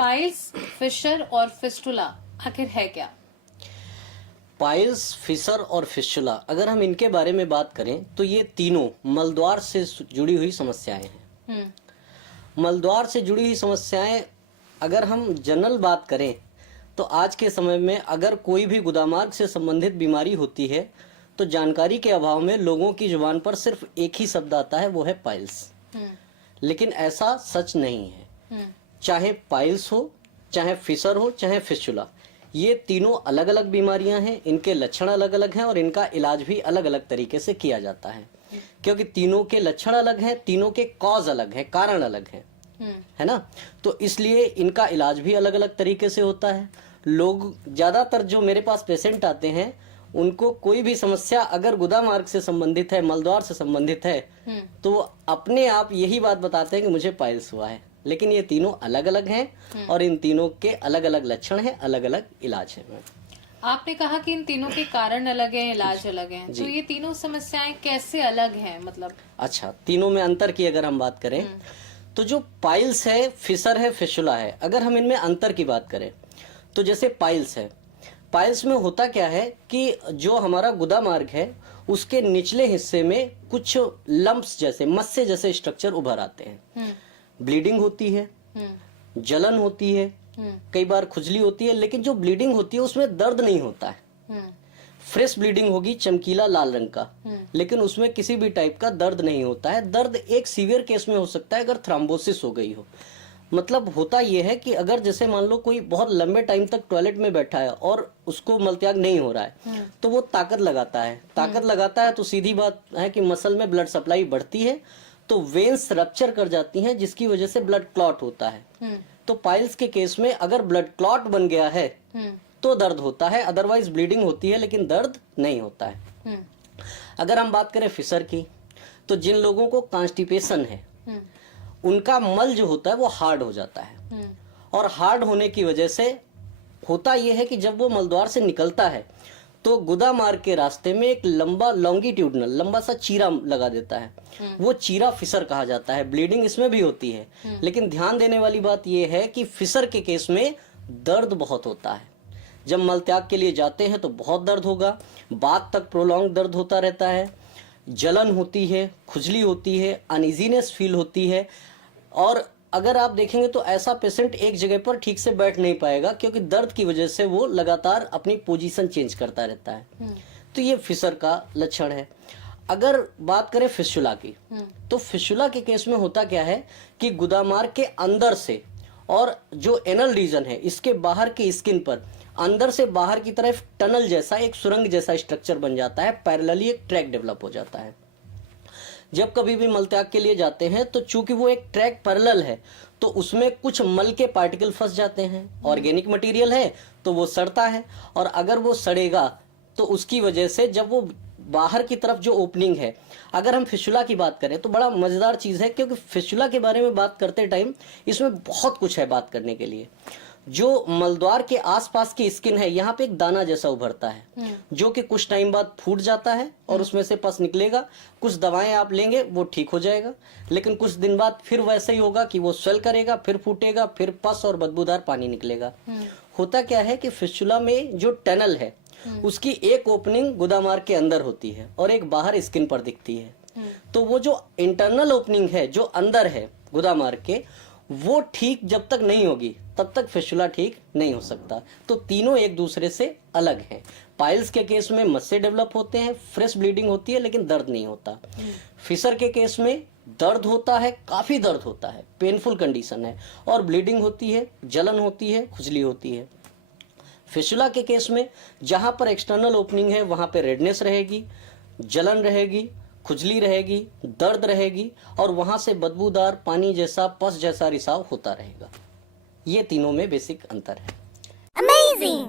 Piles, Fisher और fistula आखिर है क्या? पाइल्स, फिशर और फिस्टुला, अगर हम इनके बारे में बात करें तो ये तीनों मलद्वार से जुड़ी हुई समस्याएं हैं। मलद्वार से जुड़ी हुई समस्याएं अगर हम जनरल बात करें तो आज के समय में अगर कोई भी गुदामार्ग से संबंधित बीमारी होती है तो जानकारी के अभाव में लोगों की जुबान पर सिर्फ एक ही शब्द आता है, वो है पाइल्स। लेकिन ऐसा सच नहीं है। चाहे पाइल्स हो, चाहे फिशर हो, चाहे फिस्टुला, ये तीनों अलग अलग बीमारियां हैं, इनके लक्षण अलग अलग हैं और इनका इलाज भी अलग अलग तरीके से किया जाता है। क्योंकि तीनों के लक्षण अलग हैं, तीनों के कॉज अलग है, कारण अलग है, है ना। तो इसलिए इनका इलाज भी अलग अलग तरीके से होता है। लोग ज्यादातर जो मेरे पास पेशेंट आते हैं उनको कोई भी समस्या अगर गुदा मार्ग से संबंधित है, मलद्वार से संबंधित है, तो अपने आप यही बात बताते हैं कि मुझे पाइल्स हुआ है। लेकिन ये तीनों अलग अलग हैं और इन तीनों के अलग अलग लक्षण हैं, अलग अलग इलाज है। आपने कहा कि इन तीनों के कारण अलग हैं, इलाज अलग हैं, तो ये तीनों समस्याएं कैसे अलग हैं? मतलब अच्छा, तीनों में अंतर की अगर हम बात करें तो जो पाइल्स है, फिशर है, फिस्टुला है, अगर हम इनमें अंतर की बात करें तो जैसे पाइल्स है, पाइल्स में होता क्या है कि जो हमारा गुदा मार्ग है उसके निचले हिस्से में कुछ लंप्स जैसे, मस्से जैसे स्ट्रक्चर उभर आते हैं। ब्लीडिंग होती है, जलन होती है, कई बार खुजली होती है, लेकिन जो ब्लीडिंग होती है उसमें दर्द नहीं होता है। फ्रेश ब्लीडिंग होगी, चमकीला लाल रंग का, लेकिन उसमें किसी भी टाइप का दर्द नहीं होता है। दर्द एक सीवियर केस में हो सकता है अगर थ्रोम्बोसिस हो गई हो। मतलब होता यह है कि अगर जैसे मान लो कोई बहुत लंबे टाइम तक टॉयलेट में बैठा है और उसको मलत्याग नहीं हो रहा है तो वो ताकत लगाता है। ताकत लगाता है तो सीधी बात है कि मसल में ब्लड सप्लाई बढ़ती है, तो वेन्स रप्चर कर जाती हैं जिसकी वजह से ब्लड क्लॉट होता है। तो पाइल्स के केस में अगर ब्लड क्लॉट बन गया है तो दर्द होता है, अदरवाइज ब्लीडिंग होती है लेकिन दर्द नहीं होता है। अगर हम बात करें फिशर की, तो जिन लोगों को कॉन्स्टिपेशन है उनका मल जो होता है वो हार्ड हो जाता है, और हार्ड होने की वजह से होता यह है कि जब वो मलद्वार से निकलता है तो गुदा मार्ग के रास्ते में एक लंबा लॉन्गिट्यूडनल लंबा सा चीरा लगा देता है। वो चीरा फिशर कहा जाता है। ब्लीडिंग इसमें भी होती है, लेकिन ध्यान देने वाली बात यह है कि फिशर के केस में दर्द बहुत होता है। जब मलत्याग के लिए जाते हैं तो बहुत दर्द होगा, बाद तक प्रोलॉन्ग दर्द होता रहता है, जलन होती है, खुजली होती है, अनइजीनेस फील होती है। और अगर आप देखेंगे तो ऐसा पेशेंट एक जगह पर ठीक से बैठ नहीं पाएगा क्योंकि दर्द की वजह से वो लगातार अपनी पोजीशन चेंज करता रहता है। तो ये फिशर का लक्षण है। अगर बात करें फिस्टुला की, तो फिस्टुला के केस में होता क्या है कि गुदामार्ग के अंदर से और जो एनल रीजन है इसके बाहर की स्किन पर अंदर से बाहर की तरफ टनल जैसा, एक सुरंग जैसा स्ट्रक्चर बन जाता है, पैरेलली एक ट्रैक डेवलप हो जाता है। जब कभी भी मलत्याग के लिए जाते हैं तो चूंकि वो एक ट्रैक पैरेलल है तो उसमें कुछ मल के पार्टिकल फंस जाते हैं। ऑर्गेनिक मटेरियल है तो वो सड़ता है, और अगर वो सड़ेगा तो उसकी वजह से जब वो बाहर की तरफ जो ओपनिंग है, अगर हम फिस्टुला की बात करें तो बड़ा मजेदार चीज है क्योंकि फिस्टुला के बारे में बात करते टाइम इसमें बहुत कुछ है बात करने के लिए। जो मलद्वार के आसपास की स्किन है यहाँ पे एक दाना जैसा उभरता है जो कि कुछ टाइम बाद फूट जाता है और उसमें से पस निकलेगा। कुछ दवाएं आप लेंगे वो ठीक हो जाएगा, लेकिन कुछ दिन बाद फिर वैसे ही होगा कि वो स्वेल करेगा, फिर फूटेगा, फिर पस और बदबूदार पानी निकलेगा। होता क्या है कि फिस्टुला में जो टनल है उसकी एक ओपनिंग गुदामार्ग के अंदर होती है और एक बाहर स्किन पर दिखती है। तो वो जो इंटरनल ओपनिंग है जो अंदर है गुदामार्ग के, वो ठीक जब तक नहीं होगी तब तक फिस्टुला ठीक नहीं हो सकता। तो तीनों एक दूसरे से अलग हैं। पाइल्स के केस में मस्से डेवलप होते हैं, फ्रेश ब्लीडिंग होती है लेकिन दर्द नहीं होता। फिशर के केस में दर्द होता है, काफी दर्द होता है, पेनफुल कंडीशन है, और ब्लीडिंग होती है, जलन होती है, खुजली होती है। फिस्टुला के केस में जहां पर एक्सटर्नल ओपनिंग है वहां पे रेडनेस रहेगी, जलन रहेगी, खुजली रहेगी, दर्द रहेगी, और वहां से बदबूदार पानी जैसा, पस जैसा रिसाव होता रहेगा। ये तीनों में बेसिक अंतर है। Amazing!